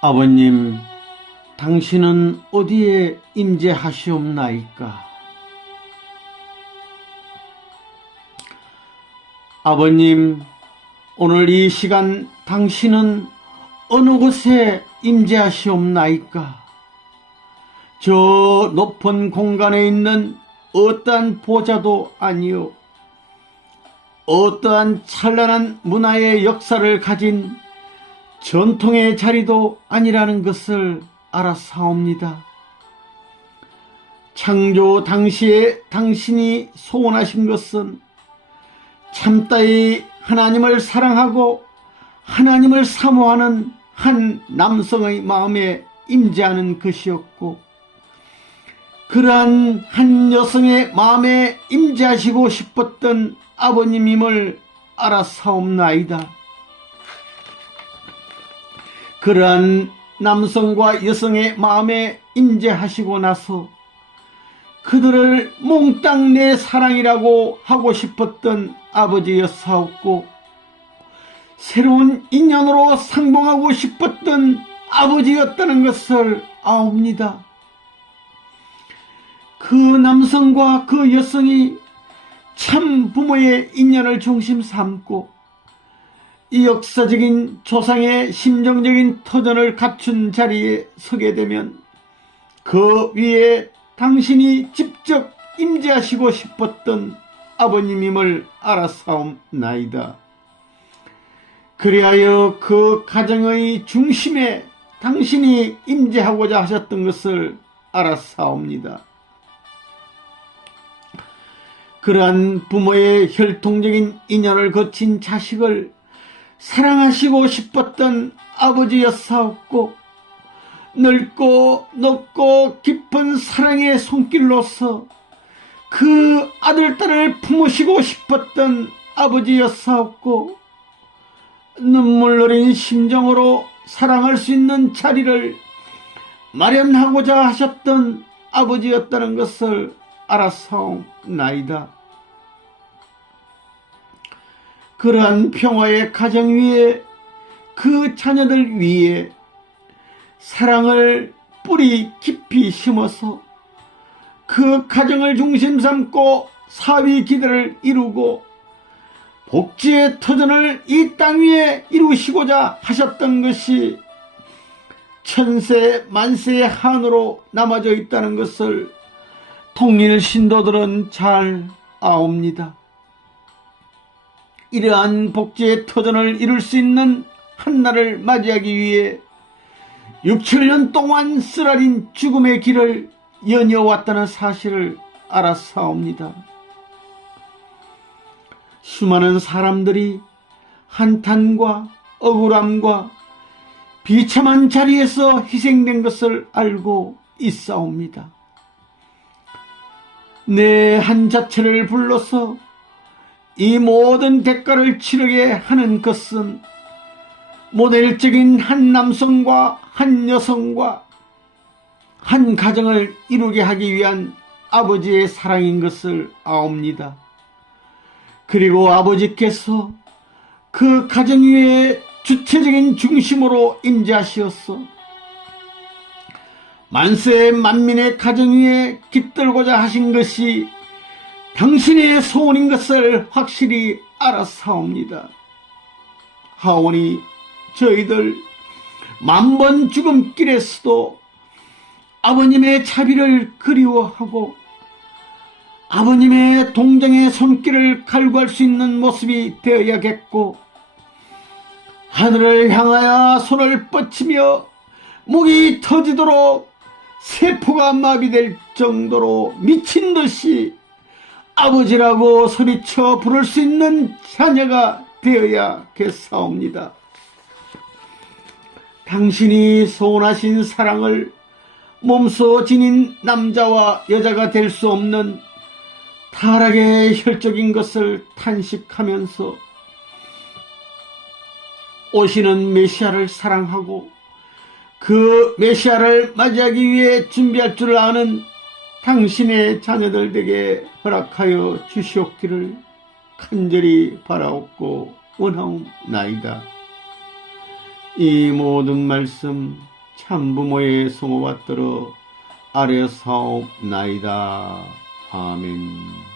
아버님, 당신은 어디에 임재하시옵나이까? 아버님, 오늘 이 시간 당신은 어느 곳에 임재하시옵나이까? 저 높은 공간에 있는 어떠한 보좌도 아니요. 어떠한 찬란한 문화의 역사를 가진 전통의 자리도 아니라는 것을 알아사옵니다. 창조 당시에 당신이 소원하신 것은 참다이 하나님을 사랑하고 하나님을 사모하는 한 남성의 마음에 임재하는 것이었고 그러한 한 여성의 마음에 임재하시고 싶었던 아버님임을 알아사옵나이다. 그러한 남성과 여성의 마음에 임재하시고 나서 그들을 몽땅 내 사랑이라고 하고 싶었던 아버지였사옵고 새로운 인연으로 상봉하고 싶었던 아버지였다는 것을 아옵니다. 그 남성과 그 여성이 참 부모의 인연을 중심 삼고 이 역사적인 조상의 심정적인 터전을 갖춘 자리에 서게 되면 그 위에 당신이 직접 임재하시고 싶었던 아버님임을 알아사옵나이다. 그리하여 그 가정의 중심에 당신이 임재하고자 하셨던 것을 알아사옵니다. 그러한 부모의 혈통적인 인연을 거친 자식을 사랑하시고 싶었던 아버지였사옵고 넓고 높고 깊은 사랑의 손길로서 그 아들 딸을 품으시고 싶었던 아버지였사옵고 눈물 어린 심정으로 사랑할 수 있는 자리를 마련하고자 하셨던 아버지였다는 것을 알아사옵나이다. 그러한 평화의 가정 위에 그 자녀들 위에 사랑을 뿌리 깊이 심어서 그 가정을 중심 삼고 사위 기대를 이루고 복지의 터전을 이 땅 위에 이루시고자 하셨던 것이 천세 만세의 한으로 남아져 있다는 것을 통일 신도들은 잘 아옵니다. 이러한 복지의 터전을 이룰 수 있는 한날을 맞이하기 위해 6, 7년 동안 쓰라린 죽음의 길을 연이어왔다는 사실을 알아사옵니다. 수많은 사람들이 한탄과 억울함과 비참한 자리에서 희생된 것을 알고 있사옵니다. 내 한 자체를 불러서 이 모든 대가를 치르게 하는 것은 모델적인 한 남성과 한 여성과 한 가정을 이루게 하기 위한 아버지의 사랑인 것을 아옵니다. 그리고 아버지께서 그 가정 위에 주체적인 중심으로 임재하시었어. 만세 만민의 가정 위에 깃들고자 하신 것이 당신의 소원인 것을 확실히 알아사옵니다. 하오니 저희들 만번 죽음길에서도 아버님의 자비를 그리워하고 아버님의 동정의 손길을 갈구할 수 있는 모습이 되어야겠고 하늘을 향하여 손을 뻗치며 목이 터지도록 세포가 마비될 정도로 미친 듯이 아버지라고 소리쳐 부를 수 있는 자녀가 되어야겠사옵니다. 당신이 소원하신 사랑을 몸소 지닌 남자와 여자가 될 수 없는 타락의 혈적인 것을 탄식하면서 오시는 메시아를 사랑하고 그 메시아를 맞이하기 위해 준비할 줄 아는 당신의 자녀들에게 허락하여 주시옵기를 간절히 바라옵고 원하옵나이다. 이 모든 말씀 참부모의 성호 받들어 아뢰사옵나이다. 아멘.